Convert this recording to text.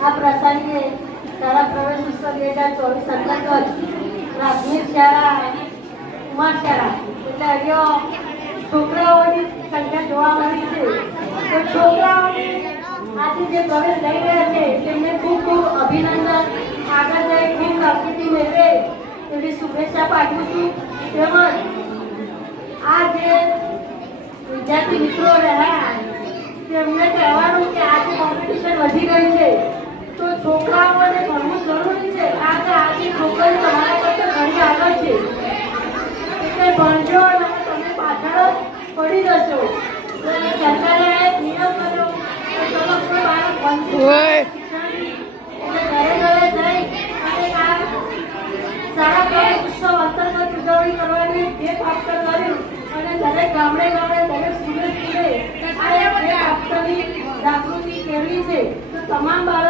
આ પ્રસંગે શાળા પ્રવેશ ઉત્સવ 2024 અંતર્ગત પ્રાથમિક શાળા કુમાર શાળા એટલે અહીંયા છોકરાઓની સંખ્યા જોવા મળી છે. તો છોકરાઓની આજે જે પ્રવેશ લઈ રહ્યા છે તેમને ખૂબ ખૂબ અભિનંદન. આગળ જઈ ખૂબ પ્રગતિ મેળવે એવી શુભેચ્છા પાઠવું છું. તેમજ આ જે વિદ્યાર્થી મિત્રો રહ્યા તેમને કહેવાનું કે આજે કોમ્પિટિશન વધી ગઈ છે તો છોકરાઓને ભણવું જરૂરી છે. આજે છોકરીઓ તમારા કરતા ઘણી આગળ છે એટલે ભણજો અને તમે પાછળ પડી જશો. સરકારે નિયમ કર્યો કે તમે કોઈ બાળક ભણશે એટલે ઘરે ઘરે જઈ અને આ શાળા પ્રવેશ ઉત્સવ અંતર્ગત ઉજવણી કરવાની ભેટ આપતર કર્યું અને દરેક ગામડે દરેક સ્કૂલે આ ભેટ આપતરની જાગૃતિ કેળવી છે. તો તમામ બાળકો